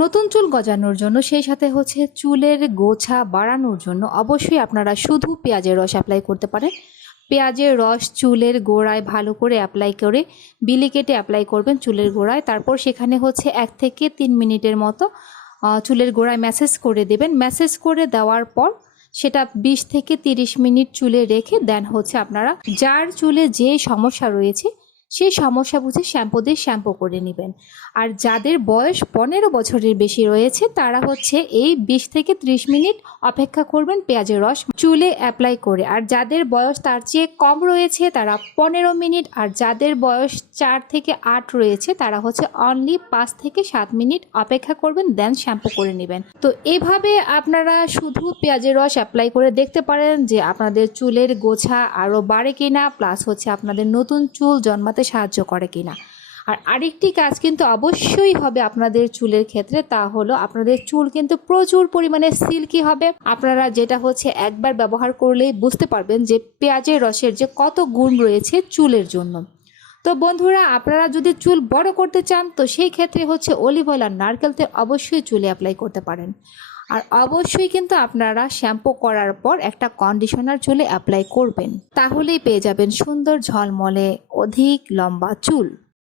নতুন চুল গজানোর জন্য সেই সাথে হচ্ছে চুলের গোছা বাড়ানোর জন্য অবশ্যই আপনারা শুধু পেঁয়াজের রস অ্যাপ্লাই করতে পারেন। পেঁয়াজের রস চুলের গোড়ায় ভালো করে অ্যাপ্লাই করে বিলি কেটে অ্যাপ্লাই করবেন চুলের গোড়ায়। তারপর সেখানে হচ্ছে এক থেকে তিন মিনিটের মতো চুলের গোড়ায় ম্যাসেজ করে দেবেন। ম্যাসেজ করে দেওয়ার পর সেটা বিশ থেকে তিরিশ মিনিট চুলে রেখে দেন হচ্ছে আপনারা। যার চুলে যে সমস্যা রয়েছে সেই সমস্যা বুঝে শ্যাম্পু দিয়ে শ্যাম্পু করে নেবেন। আর যাদের বয়স পনেরো বছরের বেশি রয়েছে, তারা হচ্ছে এই বিশ থেকে ত্রিশ মিনিট অপেক্ষা করবেন পেঁয়াজের রস চুলে অ্যাপ্লাই করে। আর যাদের বয়স তার চেয়ে কম রয়েছে, তারা পনেরো মিনিট। আর যাদের বয়স চার থেকে আট রয়েছে, তারা হচ্ছে অনলি পাঁচ থেকে সাত মিনিট অপেক্ষা করবেন দেন শ্যাম্পু করে নেবেন। তো এভাবে আপনারা শুধু পেঁয়াজের রস অ্যাপ্লাই করে দেখতে পারেন যে আপনাদের চুলের গোছা আরও বাড়ে কিনা প্লাস হচ্ছে আপনাদের নতুন চুল জন্মাতে সাহায্য করে কিনা। আর আরেকটি কাজ কিন্তু অবশ্যই হবে আপনাদের চুলের ক্ষেত্রে, তা হলো আপনাদের চুল কিন্তু প্রচুর পরিমাণে সিল্কি হবে। আপনারা যেটা হচ্ছে একবার ব্যবহার করলেই বুঝতে পারবেন যে পেঁয়াজের রসের যে কত গুণ রয়েছে চুলের জন্য। তো বন্ধুরা, আপনারা যদি চুল বড় করতে চান, তো সেই ক্ষেত্রে হচ্ছে অলিভ অয়েল আর নারকেল তেল অবশ্যই চুলে অ্যাপ্লাই করতে পারেন। আর অবশ্যই কিন্তু আপনারা শ্যাম্পু করার পর একটা কন্ডিশনার চুলে অ্যাপ্লাই করবেন। তাহলেই পেয়ে যাবেন সুন্দর ঝলমলে অধিক লম্বা চুল।